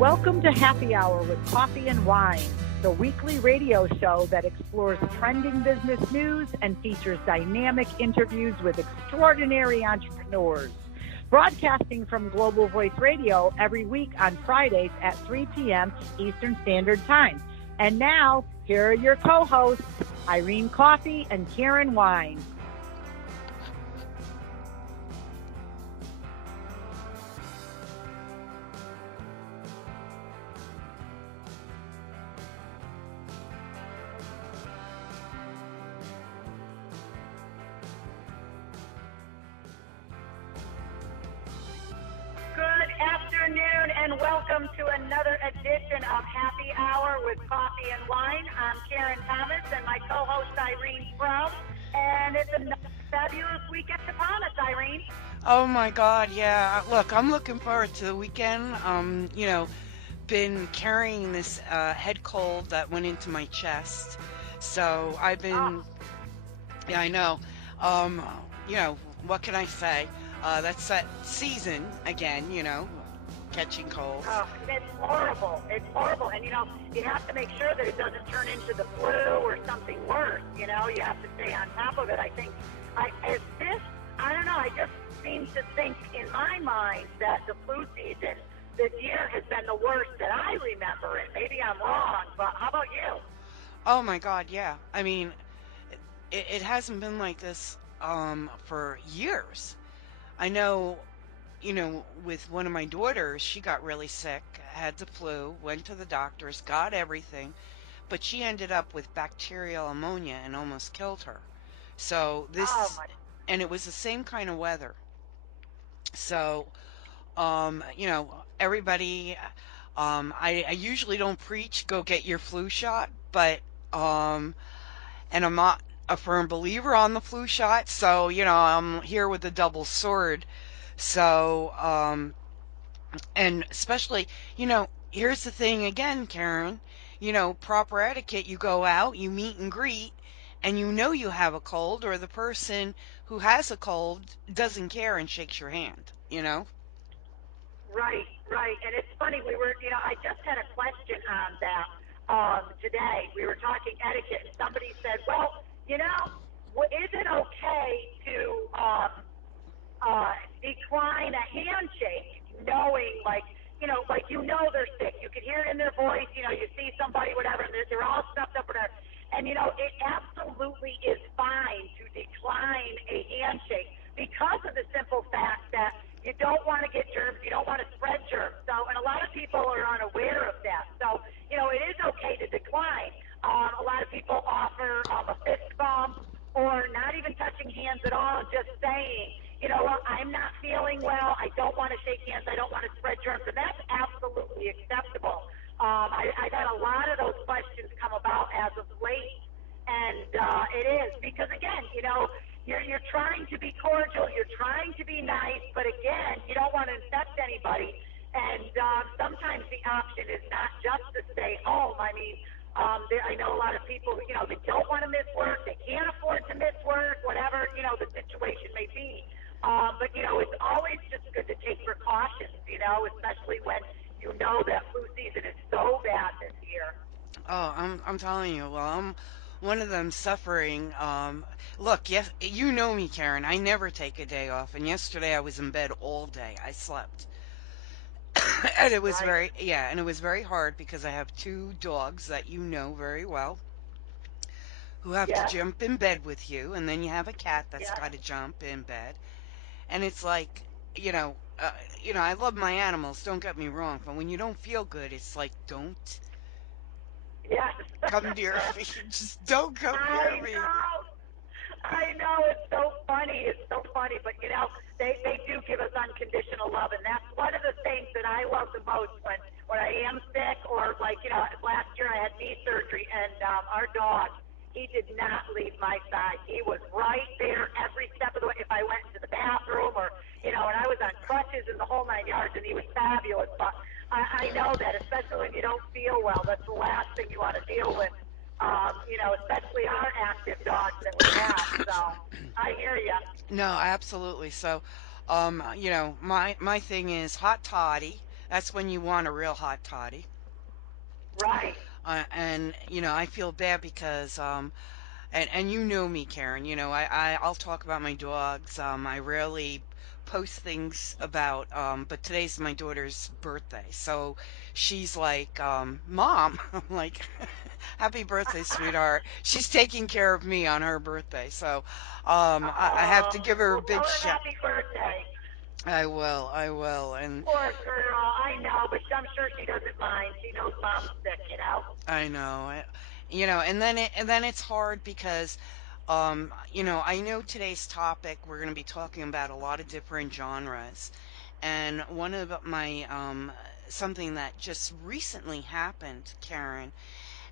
Welcome to Happy Hour with Coffee and Wine, the weekly radio show that explores trending business news and features dynamic interviews with extraordinary entrepreneurs. Broadcasting from Global Voice Radio every week on Fridays at 3 p.m. Eastern Standard Time. And now, here are your co-hosts, Irene Coffee and Karen Wine. And welcome to another edition of Happy Hour with Coffee and Wine. I'm Karen Thomas and my co-host Irene Fromm. And it's a fabulous weekend upon us, Irene. Oh my God, yeah. Look, I'm looking forward to the weekend. Been carrying this head cold that went into my chest. So I've been, yeah, I know. What can I say? That's that season again, catching colds. Oh, it's horrible. It's horrible. And, you have to make sure that it doesn't turn into the flu or something worse. You have to stay on top of it. I think, I just seem to think in my mind that the flu season this year has been the worst that I remember it. Maybe I'm wrong, but how about you? Oh my God, yeah. I mean, it hasn't been like this for years. I know, with one of my daughters, she got really sick, had the flu, went to the doctors, got everything, but she ended up with bacterial pneumonia and almost killed her. So and it was the same kind of weather. So, everybody, I usually don't preach, go get your flu shot, but, and I'm not a firm believer on the flu shot, so, I'm here with a double sword. So, and especially, here's the thing again, Karen, proper etiquette, you go out, you meet and greet, and you have a cold, or the person who has a cold doesn't care and shakes your hand. Right. And it's funny, I just had a question on that today. We were talking etiquette, and somebody said, well, is it okay to decline a handshake knowing, they're sick. You can hear it in their voice, you see somebody, whatever, and they're all stuffed up, whatever. And, it absolutely is fine to decline a handshake because of the simple fact that you don't want to get germs, you don't want to spread germs. So, and a lot of people are unaware of that. So, it is okay to decline. A lot of people offer a fist bump or not even touching hands at all, just saying, I'm not feeling well, I don't want to shake hands, I don't want to spread germs, and that's absolutely acceptable. I've had a lot of those questions come about as of late, and it is, because again, you're trying to be cordial, you're trying to be nice, but again, you don't want to infect anybody, and sometimes the option is not just to stay home. I mean, I know a lot of people, they don't want to miss work, they can't afford to miss work, whatever, the situation may be. But, it's always just good to take precautions, especially when that flu season is so bad this year. Oh, I'm telling you, well, I'm one of them suffering. Look, yes, you know me, Karen. I never take a day off, and yesterday I was in bed all day. I slept. And it was Right. and it was very hard because I have two dogs that you know very well who have to Yes. jump in bed with you, and then you have a cat that's Yes. got to jump in bed. And it's like, I love my animals, don't get me wrong, but when you don't feel good, it's like, don't Yes. come near me. Just don't come near me. I know, it's so funny. It's so funny, but they do give us unconditional love, and that's one of the things that I love the most when I am sick, or last year I had knee surgery, and our dog, he did not leave my side. He was right there every step of the way. If I went into the bathroom, or and I was on crutches in the whole 9 yards, and he was fabulous. But I know that, especially when you don't feel well, that's the last thing you want to deal with. Especially our active dogs that we have. So I hear you. No, absolutely. So, my thing is hot toddy, That's when you want a real hot toddy. Right. And I feel bad because and you know me, Karen. I'll talk about my dogs. I rarely post things about but today's my daughter's birthday. So she's like, "Mom." I'm like, "Happy birthday, sweetheart." She's taking care of me on her birthday. So I have to give her a Well, tell big her shout. happy birthday. I will. I will. And Poor girl. I know, but I'm sure she doesn't mind. She knows mom's sick. I know. And then it's hard because I know today's topic we're going to be talking about a lot of different genres. And one of my something that just recently happened, Karen,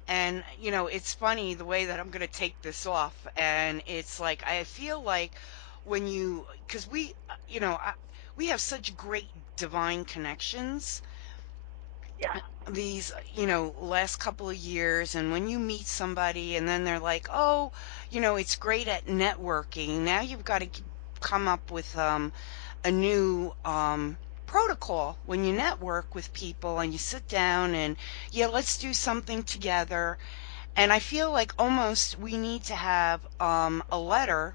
and it's funny the way that I'm going to take this off, and it's like I feel like when you cuz we have such great divine connections Yeah. these last couple of years, and when you meet somebody and then they're like, oh, it's great at networking. Now you've got to come up with a new protocol when you network with people and you sit down and yeah, let's do something together. And I feel like almost we need to have a letter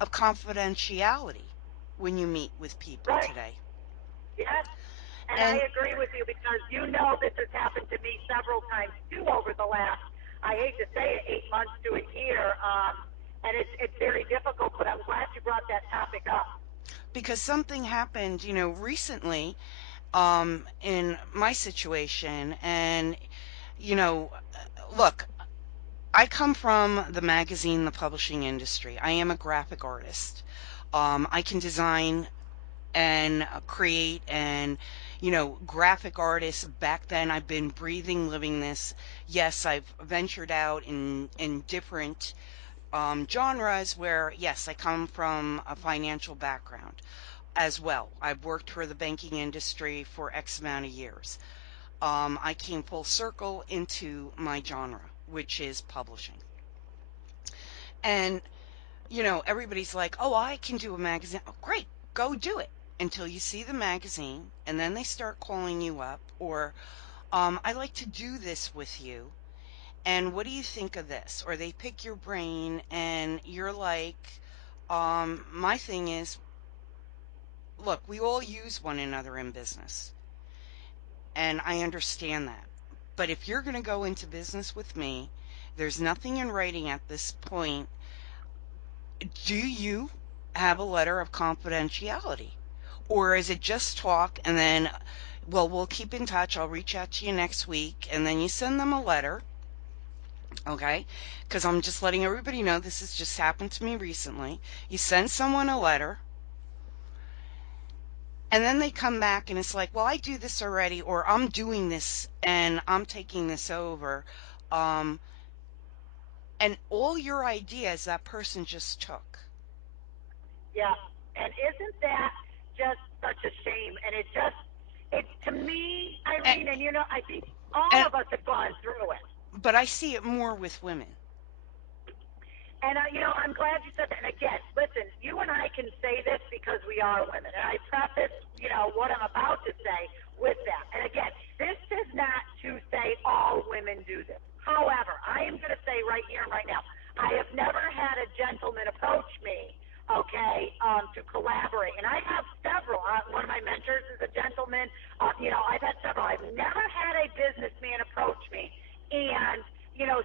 of confidentiality when you meet with people Right. today. Yes. And I And agree with you because you know this has happened to me several times too over the last, I hate to say it, 8 months to a year. And it's very difficult, but I'm glad you brought that topic up. because something happened, recently in my situation. And, you know, look, I come from the magazine, the publishing industry. I am a graphic artist. I can design and create and, graphic artists back then. I've been breathing, living this. Yes, I've ventured out in different genres where, yes, I come from a financial background as well. I've worked for the banking industry for X amount of years. I came full circle into my genre, which is publishing. And, everybody's like, oh, I can do a magazine. Oh, great, go do it. Until you see the magazine, and then they start calling you up, or I like to do this with you. And what do you think of this? Or they pick your brain, and you're like, my thing is, look, we all use one another in business. And I understand that. But if you're going to go into business with me, there's nothing in writing at this point. Do you have a letter of confidentiality? Or is it just talk and then, well, we'll keep in touch. I'll reach out to you next week. And then you send them a letter, okay? Because I'm just letting everybody know this has just happened to me recently. You send someone a letter, and then they come back and it's like, well, I do this already, or I'm doing this and I'm taking this over. Um, and all your ideas that person just took. Yeah. And isn't that just such a shame? And it to me, And, Irene, and I think all and of us have gone through it. but I see it more with women. And I'm glad you said that. And again, listen, you and I can say this because we are women. And I preface, what I'm about to say with that. And again, this is not to say all women do this. However, I am going to say right here and right now, I have never had a gentleman approach me, okay, to collaborate. And I have several. One of my mentors is a gentleman. I've had several. I've never had a businessman approach me and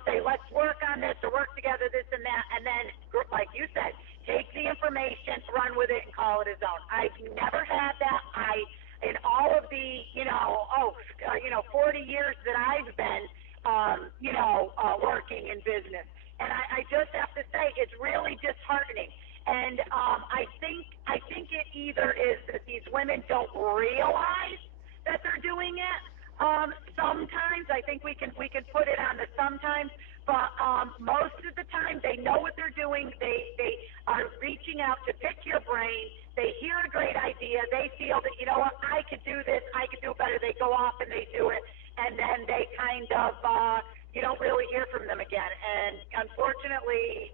say, let's work on this or work together, this and that, and then, like you said, take the information, run with it, and call it his own. I've never had that. In all of the, 40 years that I've been, working in business, and I just have to say, it's really disheartening. And I think it either is that these women don't realize that they're doing it. Sometimes I think we can put it on the sometimes, but most of the time they know what they're doing. They are reaching out to pick your brain. They hear a great idea. They feel that what, I could do this. I could do it better. They go off and they do it, and then they kind of you don't really hear from them again. And unfortunately,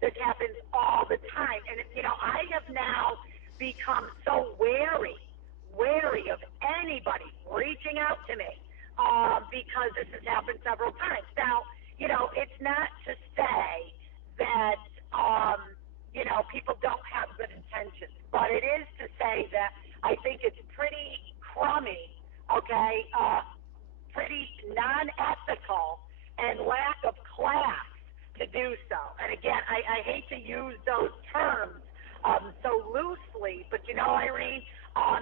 this happens all the time. And I have now become so wary wary of anybody reaching out to me because this has happened several times. Now, it's not to say that, people don't have good intentions, but it is to say that I think it's pretty crummy, okay, pretty non-ethical and lack of class to do so. And again, I hate to use those terms so loosely, but Irene,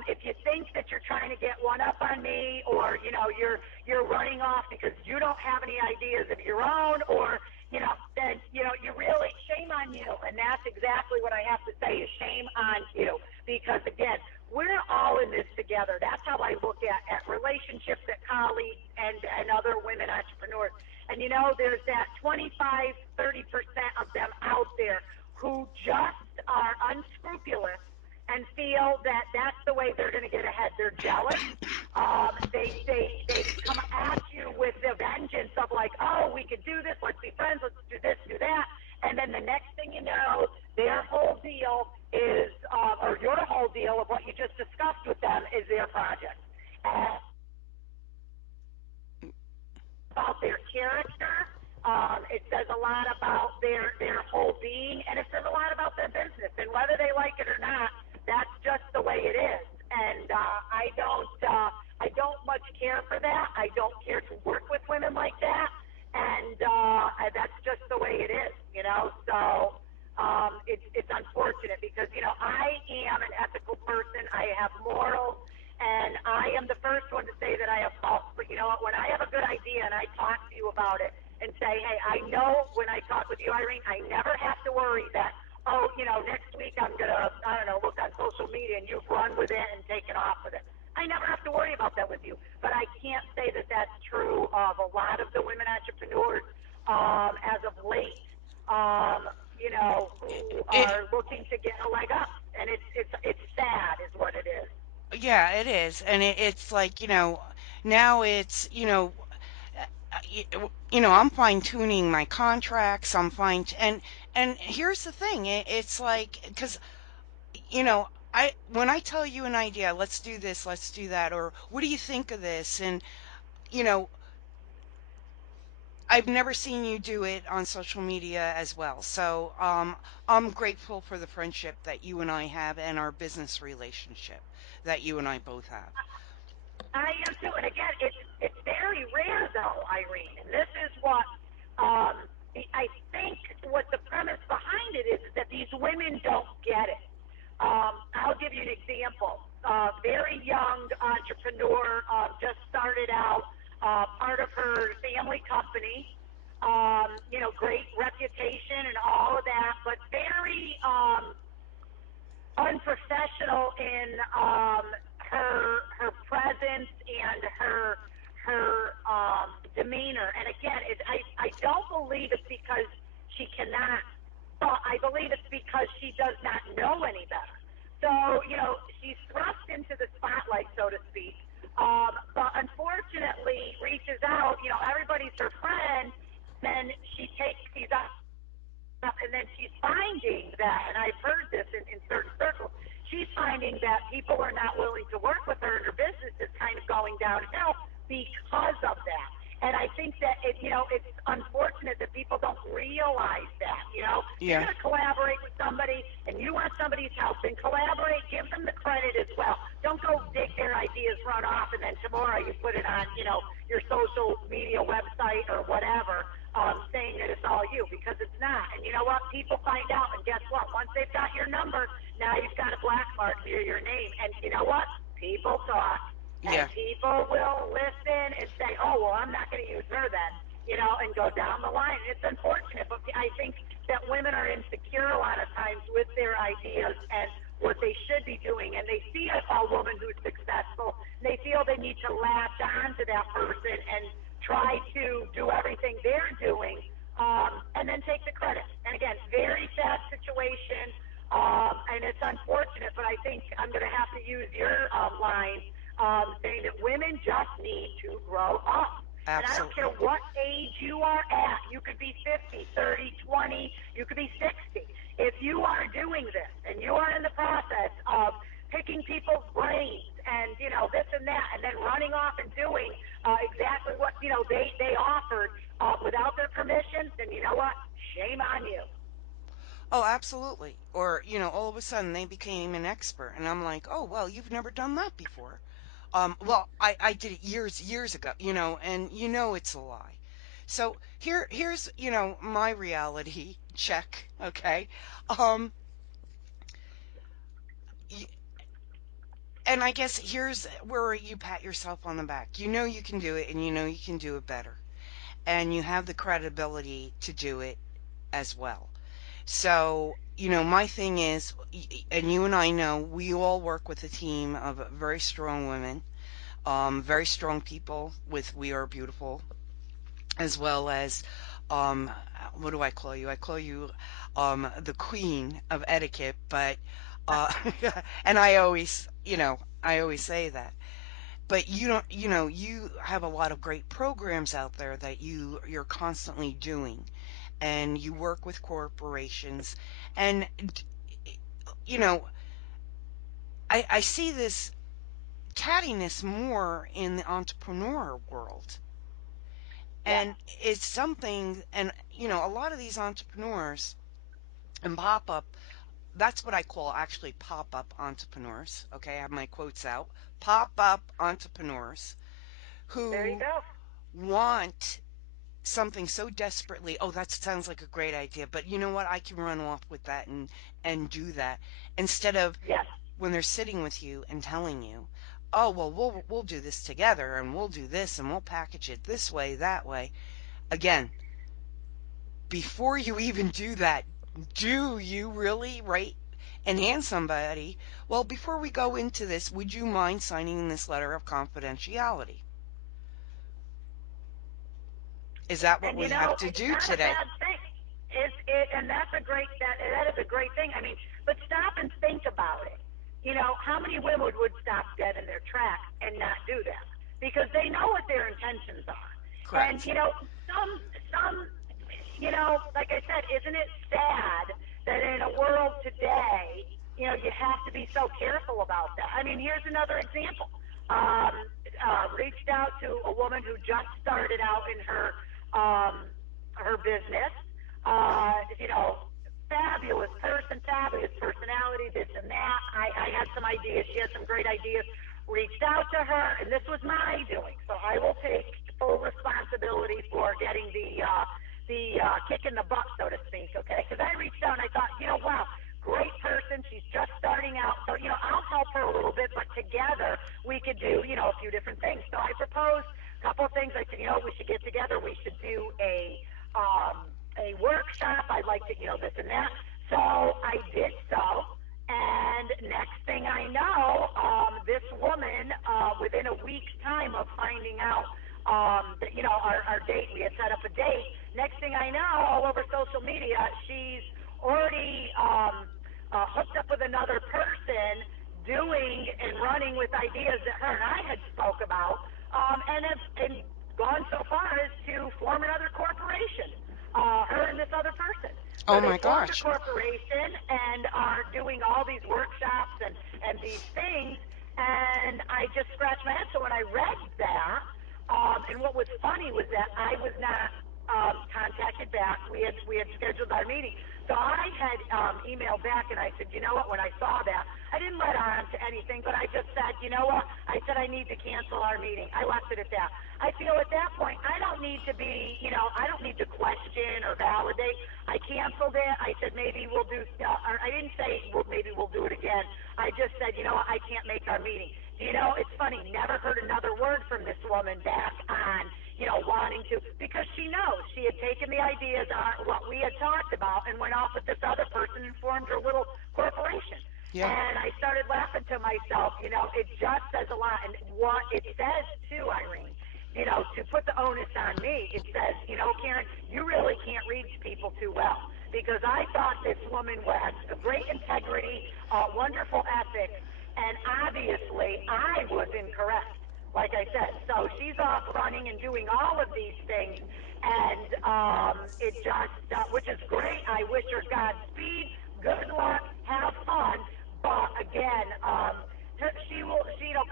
if you think that you're trying to get one up on me, or you're running off because you don't have any ideas of your own, or then you really, shame on you. And that's exactly what I have to say is shame on you, because again, we're all in this together. That's how I look at relationships, at colleagues, and other women entrepreneurs. And there's that 25, 30% of them out there who just are unscrupulous and feel that that's the way they're going to get ahead. They're jealous. They come at you with the vengeance of like, oh, we could do this. Let's be friends. Let's do this, do that. And then the next thing you know, their whole deal is, or your whole deal of what you just discussed with them is their project. About their character. It says a lot about their whole being, and it says a lot about their business. And whether they like it or not, that's just the way it is. And I don't much care for that. I don't care to work with women like that. And that's just the way it is, So it's unfortunate because I am an ethical person. I have morals. And I am the first one to say that I have faults. But you know what? When I have a good idea and I talk to you about it and say, hey, I know when I talk with you, Irene, I never have to worry that, next week I'm going to, look on social media and you've run with it and taken off with it. I never have to worry about that with you. But I can't say that that's true of a lot of the women entrepreneurs as of late, who are looking to get a leg up. And it's sad is what it is. Yeah, it is. And it's like, now it's, I'm fine tuning my contracts. I'm fine. And here's the thing. It's like, because, you know, when I tell you an idea, let's do this, let's do that, or what do you think of this? And, you know, I've never seen you do it on social media as well. So, I'm grateful for the friendship that you and I have and our business relationship that you and I both have. I am too. And again, it's very rare though, Irene. And this is what I think what the premise behind it is that these women don't get it. I'll give you an example. Very young entrepreneur, just started out, part of her family company. Great reputation and all of that, but very unprofessional in her presence and her demeanor. And again, I don't believe it's because she cannot. But I believe it's because she does not know any better. So she's thrust into the spotlight, so to speak. But unfortunately, reaches out. Everybody's her friend. Then she takes these up, and then she's finding that, and I've heard this in certain circles, she's finding that people are not willing to work with her, and her business is kind of going downhill because of that. And I think that it's unfortunate that people don't realize that. You're Yeah. going to collaborate with somebody, and you want somebody's help, then collaborate, give them the credit as well. Don't go dig their ideas, run off, and then tomorrow you put it on, your social media website or whatever, saying that it's all you, because it's not. And you know what? People find out, and guess what? Once they've got your number, now you've got a black mark near your name. And you know what? People talk. And Yeah. people will listen and say, oh, well, I'm not going to use her then, and go down the line. And it's unfortunate, but I think that women are insecure a lot of times with their ideas and what they should be doing. And they see a woman who's successful, and they feel they need to latch on to that person and try to do everything they're doing, and then take the credit. And again, very sad situation, and it's unfortunate, but I think I'm going to have to use your line, saying that women just need to grow up. And I don't care Absolutely. what age you are at. You could be 50, 30, 20, you could be 60. If you are doing this and you are in the process of picking people's brains and shame on you. Oh, absolutely. Or, all of a sudden they became an expert and I'm like, "Oh, well, you've never done that before." Well, I did it years ago, and it's a lie. So here's, my reality check, okay? Um, y- and I guess here's where you pat yourself on the back. You know you can do it and you know you can do it better. And you have the credibility to do it as well. So, my thing is, and you and I know, we all work with a team of very strong women, very strong people with We Are Beautiful, as well as, um, what do I call you? I call you the queen of etiquette, but, uh, and I always say that. But you don't, you have a lot of great programs out there that you're constantly doing, and you work with corporations, and you know, I see this cattiness more in the entrepreneur world, Yeah, and it's something, and a lot of these entrepreneurs and pop up. That's what I call actually pop up entrepreneurs. Okay, I have my quotes out. Pop up entrepreneurs there you who go. want something so desperately. Oh, that sounds like a great idea, but you know what? I can run off with that and do that, instead of Yes. when they're sitting with you and telling you, "Oh, well, we'll do this together and we'll do this and we'll package it this way, that way." Again, before you even do that, do you really write and hand somebody, "Well, before we go into this, would you mind signing this letter of confidentiality?" Is that what And we have to it's do not a today? bad thing. And that's a great that is a great thing. I mean, but stop and think about it. How many women would stop dead in their tracks and not do that because they know what their intentions are. And Correct. some like I said, isn't it sad that in a world today, you have to be so careful about that? I mean, here's another example. Reached out to a woman who just started out in her business. Fabulous person, fabulous personality, this and that. I had some ideas. She had some great ideas. Reached out to her, and this was my doing. So I will take full responsibility for getting the kick in the butt, so to speak. Okay, because I reached out and I thought, wow, great person. She's just starting out. So, I'll help her a little bit, but together we could do, a few different things. So I proposed a couple of things. I said, we should get together. We should do a workshop. I'd like to, this and that. So I did so. And next thing I know, this woman, within a week's time of finding out that, our date, we had set up a date. Next thing I know, all over social media, she's already hooked up with another person doing and running with ideas that her and I had spoke about, and gone so far as to form another corporation, her and this other person. So Oh they my formed a gosh. corporation and are doing all these workshops and these things, and I just scratched my head. So when I read that, and what was funny was that I was not contacted back. We had scheduled our meeting. So I had emailed back and I said, you know what, when I saw that, I didn't let on to anything, but I just said, you know what, I said I need to cancel our meeting. I left it at that. I feel at that point, I don't need to be, I don't need to question or validate. I canceled it. I said maybe we'll do, or I didn't say maybe we'll do it again. I just said, you know what, I can't make our meeting. It's funny, never heard another word from this woman back on, wanting to, because she knows she had taken the ideas on what we had talked about and went off with this other person and formed her little corporation. Yeah. And I started laughing to myself, it just says a lot. And what it says too, Irene, to put the onus on me, it says, Karen, you really can't reach people too well. Because I thought this woman had a great integrity, wonderful ethics, and obviously I was incorrect. Like I said, so she's off running and doing all of these things, and it just, which is great. I wish her Godspeed, good luck, have fun. But again,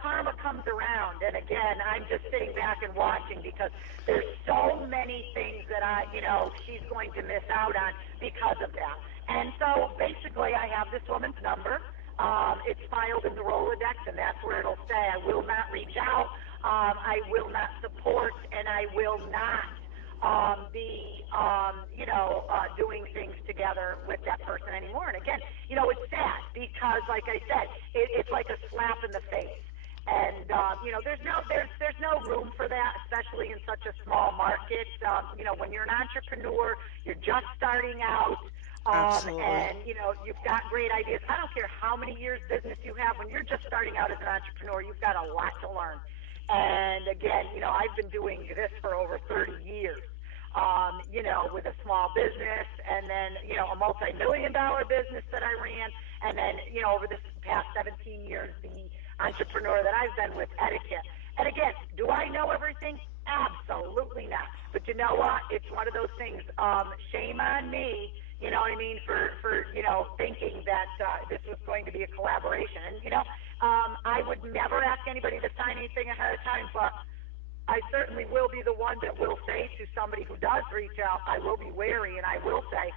karma comes around, and again, I'm just sitting back and watching because there's so many things that that she's going to miss out on because of that. And so basically, I have this woman's number. It's filed in the Rolodex, and that's where it'll say, I will not reach out, I will not support, and I will not be, doing things together with that person anymore. And again, it's sad because, like I said, it's like a slap in the face. And there's no room for that, especially in such a small market. When you're an entrepreneur, you're just starting out, Absolutely. and you've got great ideas. I don't care how many years business you have. When you're just starting out as an entrepreneur, you've got a lot to learn. And again, I've been doing this for over 30 years. With a small business, and then a multi-million-dollar business that I ran, and then over this past 17 years, the entrepreneur that I've been with, etiquette. And again, do I know everything? Absolutely not. But you know what? It's one of those things. Shame on me. You know what I mean? For thinking that this was going to be a collaboration. And I would never ask anybody to sign anything ahead of time, but I certainly will be the one that will say to somebody who does reach out, I will be wary, and I will say,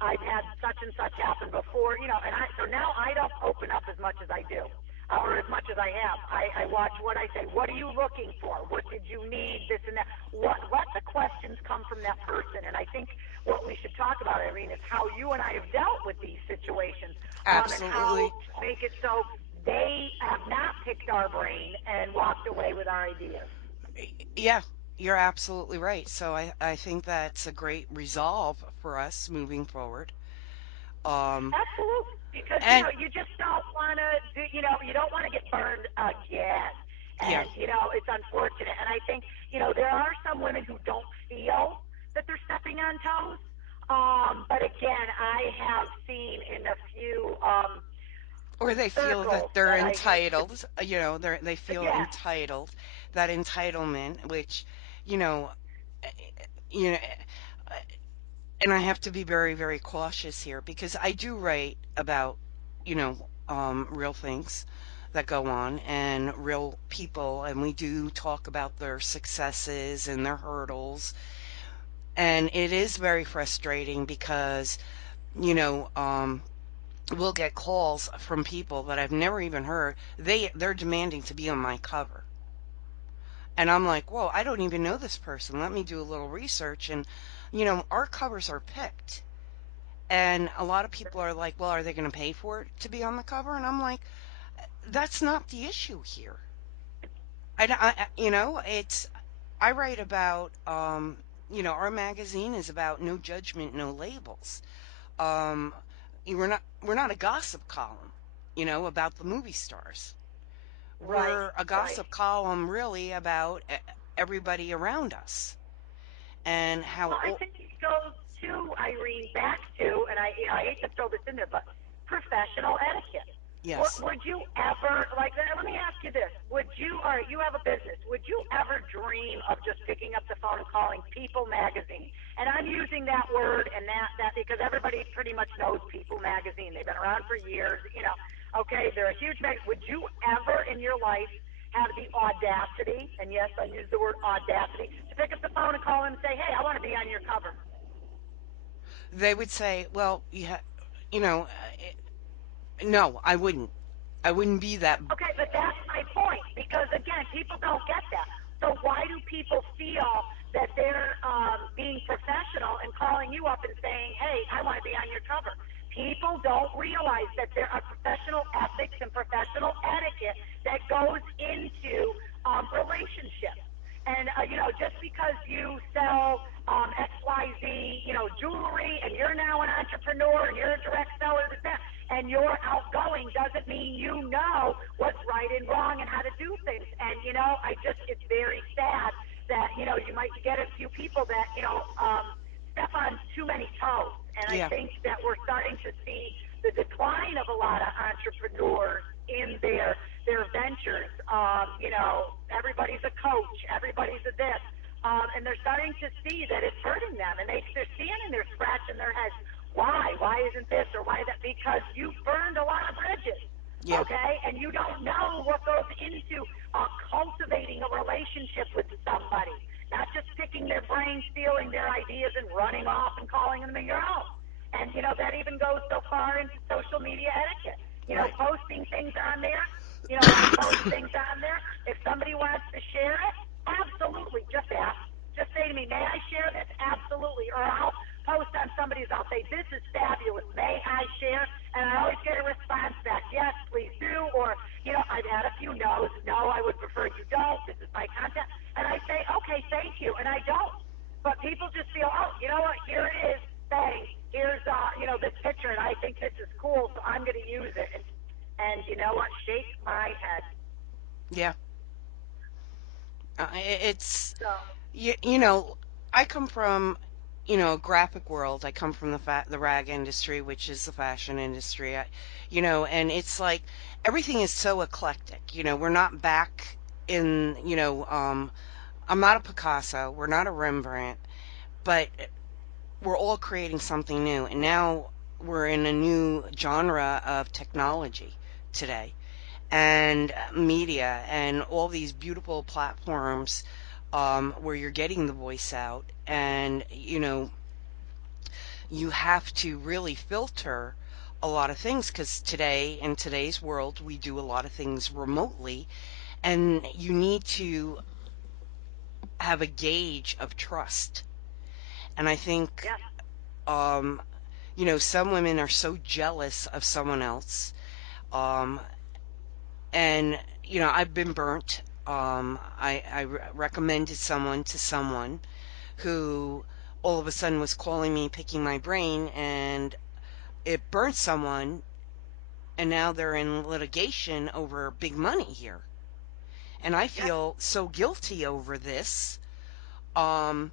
I've had such and such happen before, and so now I don't open up as much as I do, or as much as I have. I watch what I say. What are you looking for? What did you need? This and that. Let the questions come from that person, and I think what we should talk about, Irene, is how you and I have dealt with these situations, and how Absolutely. to make it so they have not picked our brain and walked away with our ideas. Yeah, you're absolutely right. So I think that's a great resolve for us moving forward. Um, Absolutely, because and you just don't want to do. You don't want to get burned again, yeah, and it's unfortunate. And I think there are some women who don't feel that they're stepping on toes. But again, I have seen in a few or they feel that circles they're that I used to. entitled, they feel Yeah, entitled, that entitlement, which, you know, eh, you know, eh, and I have to be very, very cautious here because I do write about, real things that go on and real people, and we do talk about their successes and their hurdles. And it is very frustrating because, you know, um, we'll get calls from people that I've never even heard. They're demanding to be on my cover. And I'm like, whoa, I don't even know this person. Let me do a little research. And, our covers are picked. And a lot of people are like, well, are they going to pay for it to be on the cover? And I'm like, that's not the issue here. I write about, our magazine is about no judgment, no labels. Um, we're not a gossip column, about the movie stars. right, We're a right. gossip column really about everybody around us and Well, how, I think it goes to Irene back to, and I hate to throw this in there, but professional etiquette. yes, Would you ever like? Let me ask you this: Would you, or you have a business? Would you ever dream of just picking up the phone and calling People Magazine? And I'm using that word and that because everybody pretty much knows People Magazine. They've been around for years. Okay, they're a huge mag. Would you ever in your life have the audacity, and yes, I use the word audacity, to pick up the phone and call them and say, hey, I want to be on your cover? they would say, well, you know, no, I wouldn't. I wouldn't be that. Okay, but that's my point, because again, people don't get that. So why do people feel that they're being professional and calling you up and saying, hey, I want to be on your cover? People don't realize that there are professional ethics and professional etiquette that goes into relationships. And just because you sell XYZ, jewelry, and you're now an entrepreneur and you're a direct seller, and you're outgoing, doesn't mean you know what's right and wrong and how to do things. And it's very sad that you might get a few people that step on too many toes. And I Yeah, think that we're starting to see the decline of a lot of entrepreneurs in their ventures. Everybody's a coach, everybody's a this. And they're starting to see that it's hurting them, and they're standing there scratching their heads. Why? Why isn't this or why that? Because you've burned a lot of bridges, yeah, okay? And you don't know what goes into cultivating a relationship with somebody. not just picking their brains, stealing their ideas, and running off and calling them your own. And, that even goes so far into social media etiquette. Right. Posting things on there. When you post things on there, if somebody wants to share it, absolutely, just ask. Just say to me, may I share this? Absolutely. Or I'll post on somebody's, I'll say, this is fabulous. May I share? And I always get a response back, yes, please do. Or, I've had a few no's. No, I would prefer you don't. This is my content. And I say, okay, thank you. And I don't. But people just feel, oh, you know what? Here it is. Bang. Here's, this picture, and I think this is cool, so I'm going to use it. And you know what? Shake my head. Yeah. It's So, you know, I come from, a graphic world. I come from the rag industry, which is the fashion industry. And it's like everything is so eclectic. We're not back in, I'm not a Picasso, we're not a Rembrandt, but we're all creating something new. And now we're in a new genre of technology today and media and all these beautiful platforms where you're getting the voice out. And, you have to really filter a lot of things because today, in today's world, we do a lot of things remotely, and you need to have a gauge of trust. And I think, yeah, um, some women are so jealous of someone else. Um, and, I've been burnt. I recommended someone to someone who all of a sudden was calling me, picking my brain, and it burnt someone, and now they're in litigation over big money here. And I yeah, feel so guilty over this um,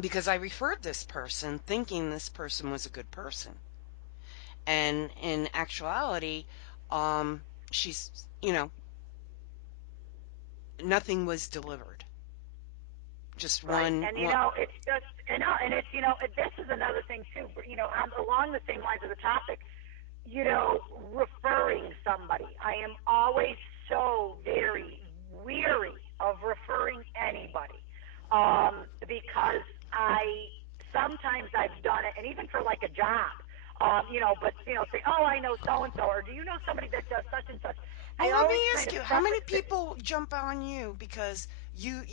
because I referred this person thinking this person was a good person. And in actuality, she's, nothing was delivered. Just right. one, And, one, it's just, and it's, this is another thing, too. Along the same lines of the topic, referring somebody. I am always so very weary of referring anybody because sometimes I've done it, and even for like a job, but say, oh, I know so and so, or do you know somebody that does such and such? I Well, let me always kind ask of you, how many preface it. people jump on you because you're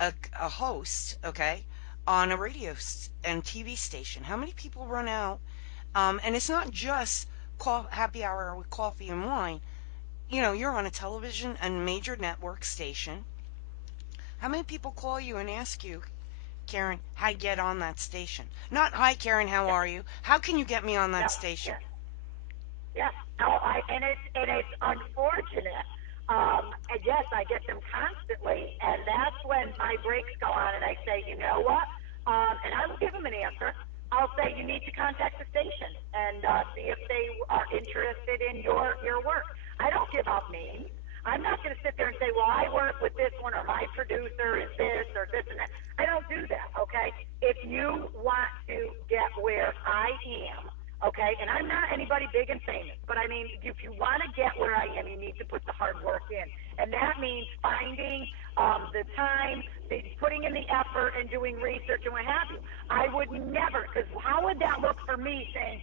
a host, okay, on a and TV station. How many people run out? And it's not just happy hour with coffee and wine. You're on a television and major network station. How many people call you and ask you, Karen, how to get on that station? Not, hi, Karen, how Yeah, are you? How can you get me on no, that station? yeah. Yeah, no, and it's unfortunate. And yes, I get them constantly, and that's when my brakes go on, and I say, you know what? And I will give them an answer. I'll say you need to contact the station and see if they are interested in your work. I don't give out names. I'm not going to sit there and say, well, I work with this one, or my producer is this, or this and that. I don't do that. Okay, if you want to get where I am, okay, and I'm not anybody big and famous, but I mean, if you want to get where I am, you need to put the hard work in. And that means finding the time, putting in the effort, and doing research and what have you. I would never, because how would that look for me saying,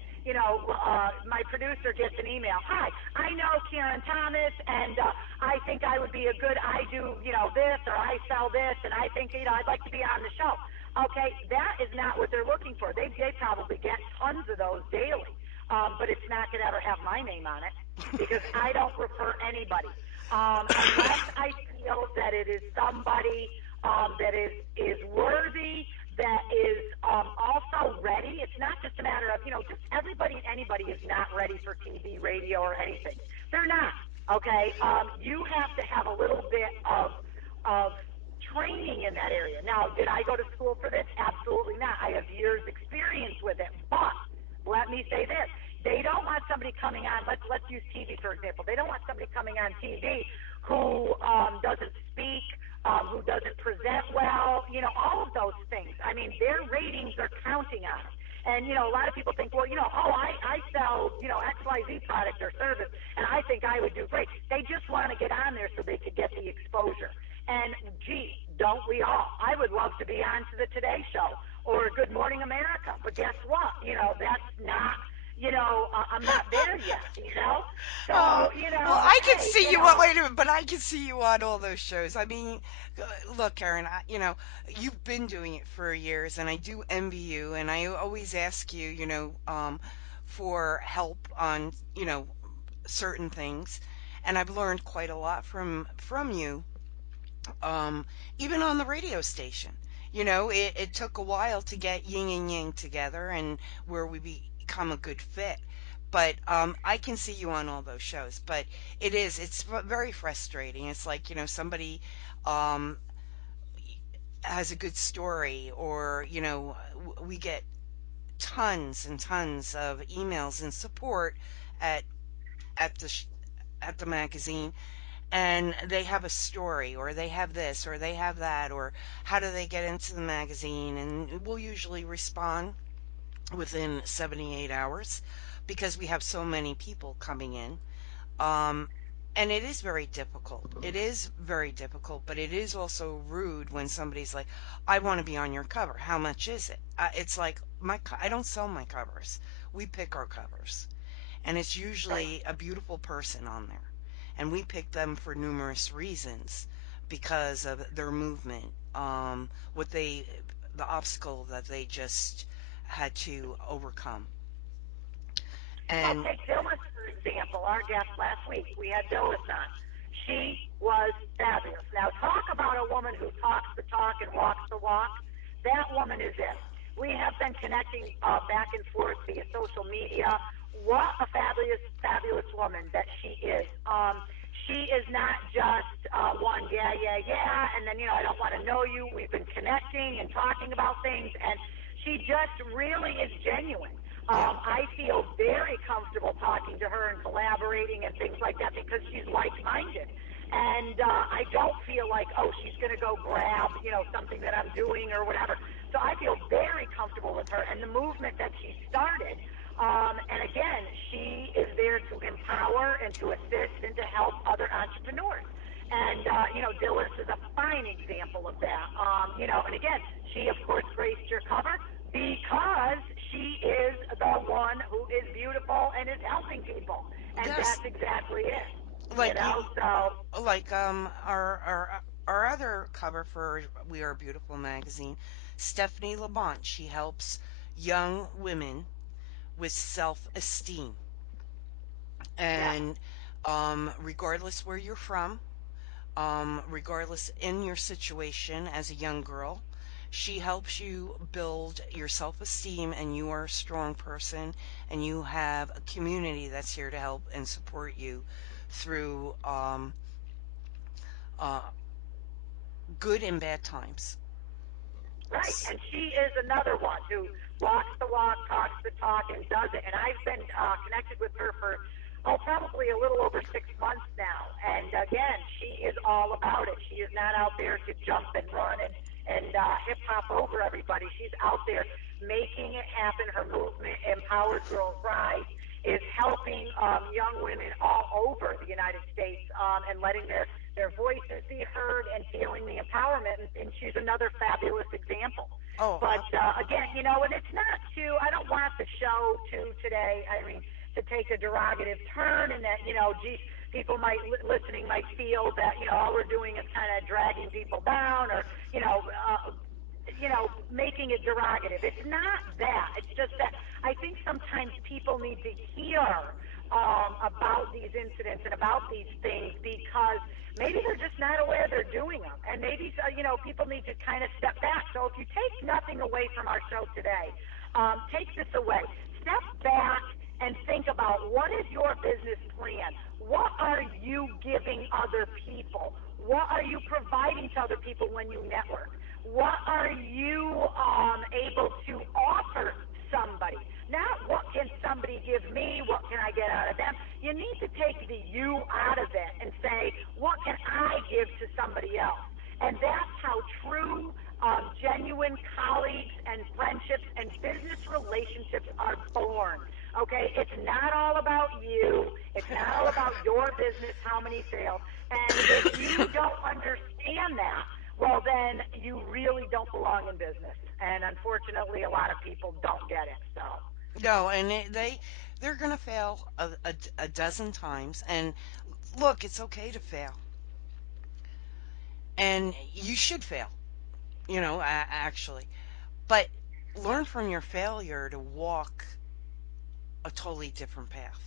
my producer gets an email, hi, I know Karen Thomas, and I think I would be a good, I do, this, or I sell this, and I think, I'd like to be on the show. Okay, that is not what they're looking for. They probably get tons of those daily, but it's not going to ever have my name on it because I don't refer anybody unless I feel that it is somebody that is worthy, that is also ready. It's not just a matter of just everybody and anybody is not ready for TV, radio, or anything. They're not. Okay, you have to have a little bit of training in that area. Now, did I go to school for this? Absolutely not. I have years experience with it. But let me say this. They don't want somebody coming on, let's use TV for example. They don't want somebody coming on TV who doesn't speak, who doesn't present well, all of those things. I mean, their ratings are counting on it. And, a lot of people think, well, I sell, XYZ product or service, and I think I would do great. They just want to get on there so they could get the exposure. And gee, don't we all? I would love to be on to the Today Show or Good Morning America, but guess what? That's not. I'm not there yet. Oh, So well, I can hey, see you on, wait a minute, but I can see you on all those shows. I mean, look, Karen, you've been doing it for years, and I do envy you, and I always ask you, for help on, certain things, and I've learned quite a lot from you, um, even on the radio station. It took a while to get yin and yang together and where we become a good fit. But I can see you on all those shows. But it's very frustrating. It's like, somebody um, has a good story, or, we get tons and tons of emails and support at at the sh- at the magazine, and they have a story, or they have this, or they have that, or how do they get into the magazine, and we'll usually respond within 78 hours because we have so many people coming in. um, and it is very difficult. It is very difficult, but it is also rude when somebody's like, I want to be on your cover. How much is it? It's like, I don't sell my covers. We pick our covers, and it's right. usually a beautiful person on there. And we pick them for numerous reasons because of their movement, what the obstacle that they just had to overcome. Well, And take Phyllis, for example, our guest last week. We had Phyllis on. She was fabulous. Now, talk about a woman who talks the talk and walks the walk. That woman is it. We have been connecting back and forth via social media. What a fabulous, fabulous woman that she is. She is not just one, yeah, yeah, yeah, and then, I don't want to know you. We've been connecting and talking about things, and she just really is genuine. yeah, I feel very comfortable talking to her and collaborating and things like that because she's like-minded. And I don't feel like, oh, she's going to go grab, something that I'm doing or whatever. So I feel very comfortable with her and the movement that she started. And again, she is there to empower and to assist and to help other entrepreneurs. And, Dillis is a fine example of that. And again, she, of course, graced your cover because she is the one who is beautiful and is helping people. And yes, that's exactly it. like you, So, like our other cover for We Are Beautiful magazine, Stephanie Lamont. She helps young women with self-esteem, yes. and regardless where you're from, regardless in your situation as a young girl. She helps you build your self esteem, and you are a strong person, and you have a community that's here to help and support you through uh, good and bad times. Right, S- and she is another one who walks the walk, talks the talk, and does it. And I've been connected with her for probably a little over 6 months now. And again, she is all about it. She is not out there to jump and run and hip hop over everybody. She's out there making it happen. Her movement, Empowered Girls Rise, is helping young women all over the United States and letting their voices be heard and feeling the empowerment. And she's another fabulous example. oh, But again, and it's not I don't want the show today, Irene, to take a derogative turn and that, geez, people listening might feel that, all we're doing is kind of dragging people down or, making it derogative. It's not that. It's just that I think sometimes people need to hear about these incidents and about these things because maybe they're just not aware they're doing them. And maybe, people need to kind of step back. So if you take nothing away from our show today, take this away. Step back and think about what is your business plan? What are you giving other people? What are you providing to other people when you network? What are you able to offer somebody? Not what can somebody give me, what can I get out of them. You need to take the you out of it and say, what can I give to somebody else? And that's how true, genuine colleagues and friendships and business relationships are born. Okay, it's not all about you. It's not all about your business, how many sales. And if you don't understand that, well, then you really don't belong in business. And unfortunately, a lot of people don't get it. So, No, and they're gonna fail a dozen times. And look, it's okay to fail, and you should fail. Actually, but learn from your failure to walk a totally different path.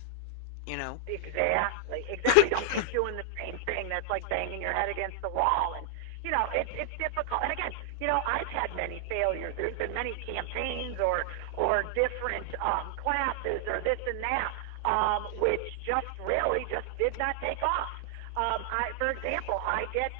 You know. exactly, exactly. Don't keep doing the same thing. That's like banging your head against the wall, and it's difficult. And again, I've had many failures. There's been many campaigns or different classes or this and that, which just really just did not take off. For example, I get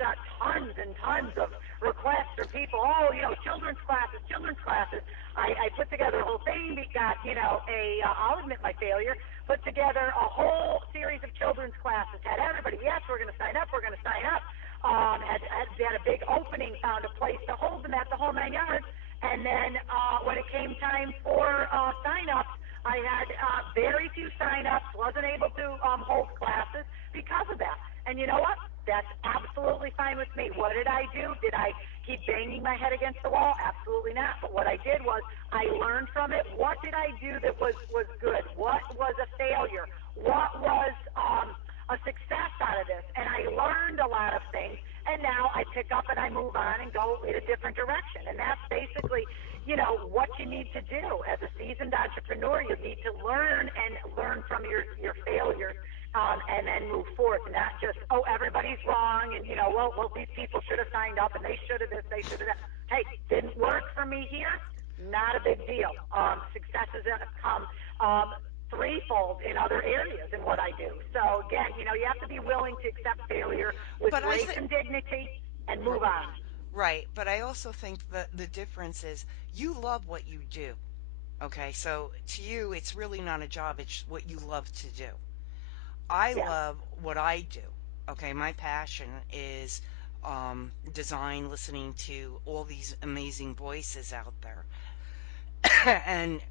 tons and tons of requests from people. Oh, children's classes, children's classes. I put together a whole thing. We got, I'll admit my failure. Put together a whole series of children's classes. Had everybody, yes, we're going to sign up. We're going to sign up. Had a big opening, found a place to hold them at the whole 9 yards. And then when it came time for sign-ups, I had very few sign-ups, wasn't able to hold classes because of that. And you know what? That's absolutely fine with me. What did I do? Did I keep banging my head against the wall? Absolutely not. But what I did was I learned from it. What did I do that was good? What was a failure? What was a success out of this? And I learned a lot of things. And now I pick up and I move on and go in a different direction. And that's basically, what you need to do as a seasoned entrepreneur. You need to learn and learn from your failures. And then move forth, and not just, oh, everybody's wrong, and well, these people should have signed up, and they should have this, they should have that. Hey, didn't work for me here. Not a big deal. Successes have come threefold in other areas in what I do. So again, you have to be willing to accept failure with But I grace think and dignity, and move on. right, but I also think that the difference is you love what you do. Okay, so to you, it's really not a job; it's what you love to do. I Yes, love what I do. Okay, my passion is design, listening to all these amazing voices out there. And,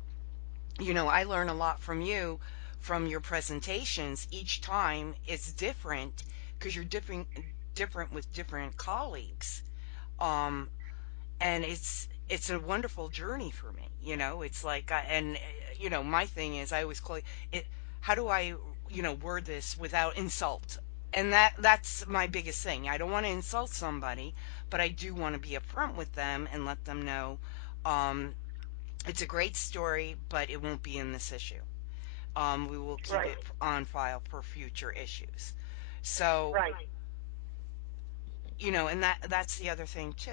I learn a lot from you, from your presentations. Each time it's different because you're different with different colleagues. Um, and it's a wonderful journey for me. It's like, and my thing is, I always call it. How do I, word this without insult? And that's my biggest thing. I don't want to insult somebody, but I do want to be upfront with them and let them know, um, it's a great story, but it won't be in this issue. We will keep right, it on file for future issues. So, right, and that's the other thing too.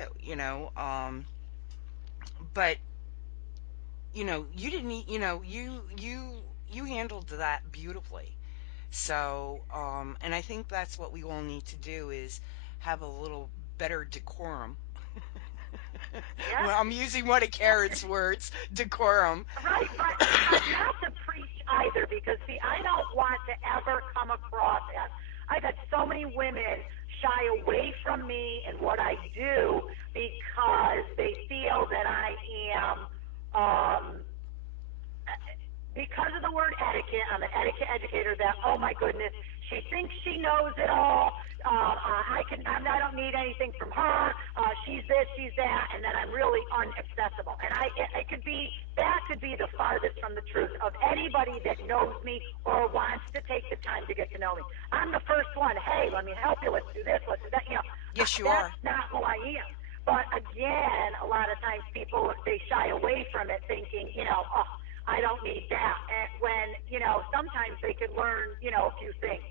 But you didn't you handled that beautifully. So and I think that's what we all need to do is have a little better decorum. yes, Well, I'm using one of yes. Karen's words, decorum. Right, but not to preach either, because see, I don't want to ever come across as I've had so many women shy away from me and what I do because they feel that I am um, because of the word etiquette. I'm an etiquette educator. That, oh my goodness, she thinks she knows it all. I don't need anything from her. She's this, she's that, and then I'm really inaccessible. And that could be the farthest from the truth of anybody that knows me or wants to take the time to get to know me. I'm the first one. Hey, let me help you. Let's do this. Let's do that. Yes, you That's are. not who I am. But again, a lot of times people, they shy away from it, thinking, oh, I don't need that. And when, sometimes they could learn, a few things.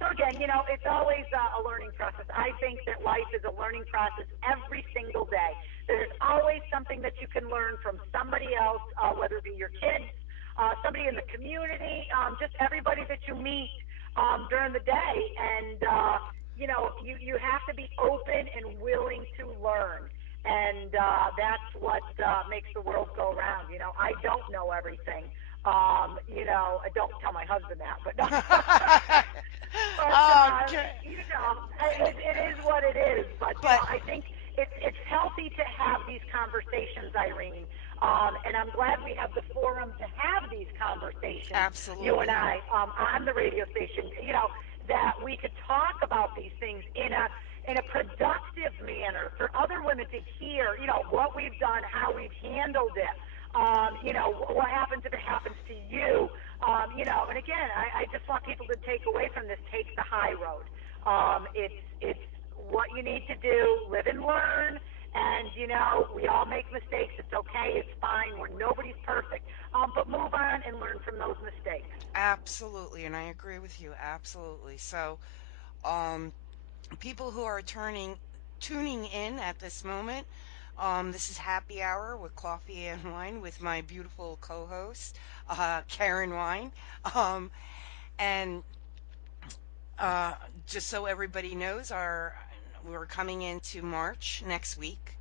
So again, it's always a learning process. I think that life is a learning process every single day. There's always something that you can learn from somebody else, whether it be your kids, somebody in the community, just everybody that you meet during the day. And, you have to be open and willing to learn. And that's what makes the world go around. I don't know everything. Don't tell my husband that, but no. But Okay. it is what it is. But But I think it's healthy to have these conversations, Irene. And I'm glad we have the forum to have these conversations, you and Absolutely. I, on the radio station. That we could talk about these things in a productive manner for other women to hear, what we've done, how we've handled it. What happens if it happens to you? And again, I just want people to take away from this, take the high road. It's what you need to do, live and learn. And, we all make mistakes. It's okay. It's fine. Nobody's perfect. But move on and learn from those mistakes. Absolutely. And I agree with you. Absolutely. So, um, people who are tuning in at this moment, this is Happy Hour with Coffee and Wine with my beautiful co-host, Karen Wine. Um, and uh, just so everybody knows, we're coming into March next week,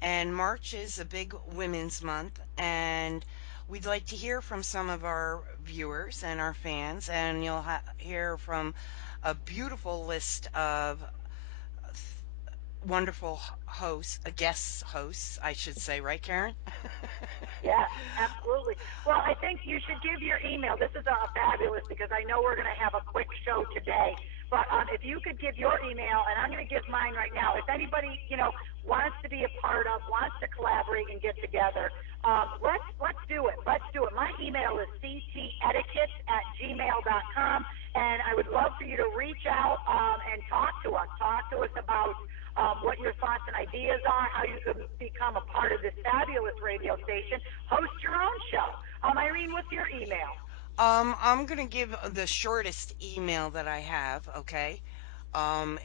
and March is a big women's month, and we'd like to hear from some of our viewers and our fans, and you'll hear from a beautiful list of wonderful hosts, guest hosts, I should say, right, Karen? Yes, absolutely. Well, I think you should give your email. This is fabulous because I know we're going to have a quick show today. But if you could give your email, and I'm going to give mine right now. If anybody, wants to be a part of, wants to collaborate and get together, let's do it. Let's do it. My email is ctetiquette@gmail.com, and I would love for you to reach out and talk to us. Talk to us about what your thoughts and ideas are, how you can become a part of this fabulous radio station, host your own show. Irene, what's your email? I'm gonna give the shortest email that I have, okay?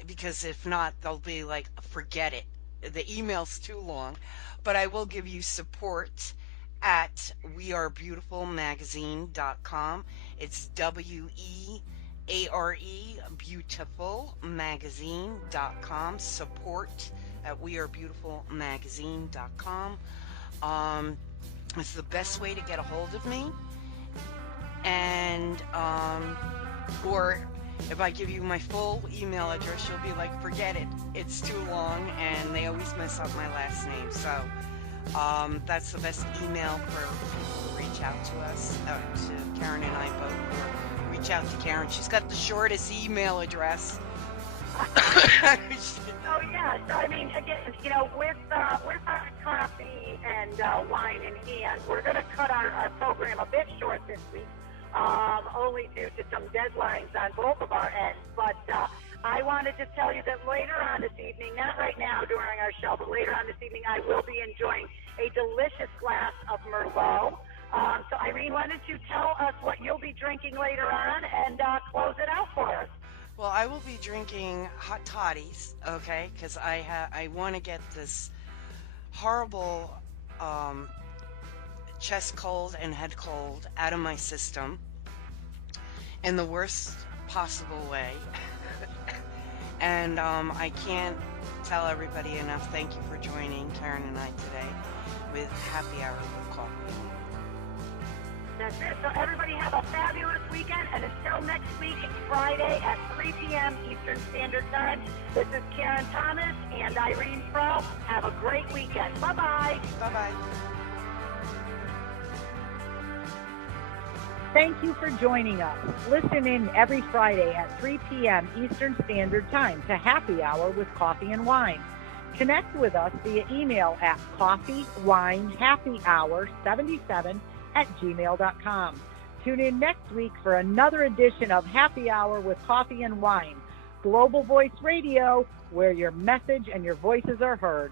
Because if not, they'll be like, forget it. The email's too long. But I will give you support at wearebeautifulmagazine.com. It's WEARE, beautifulmagazine.com. Support at wearebeautifulmagazine.com. It's the best way to get a hold of me. And, or if I give you my full email address, you'll be like, forget it. It's too long, and they always mess up my last name. So, that's the best email for people to reach out to us, to Karen and I both, or reach out to Karen. She's got the shortest email address. Oh yeah, so I mean, again, with our coffee and wine in hand, we're going to cut our program a bit short this week, only due to some deadlines on both of our ends. But I wanted to tell you that later on this evening, not right now during our show, but later on this evening, I will be enjoying a delicious glass of Merlot. So Irene, why don't you tell us what you'll be drinking later on and close it out for us? Well, I will be drinking hot toddies, okay? Because I want to get this horrible chest cold and head cold out of my system in the worst possible way. And I can't tell everybody enough. Thank you for joining Karen and I today with Happy Hour with Coffee. That's it. So everybody have a fabulous weekend. And until next week, Friday at 3 p.m. Eastern Standard Time, this is Karen Thomas and Irene Pro. Have a great weekend. Bye-bye. Bye-bye. Thank you for joining us. Listen in every Friday at 3 p.m. Eastern Standard Time to Happy Hour with Coffee and Wine. Connect with us via email at coffeewinehappyhour77@gmail.com. Tune in next week for another edition of Happy Hour with Coffee and Wine, Global Voice Radio, where your message and your voices are heard.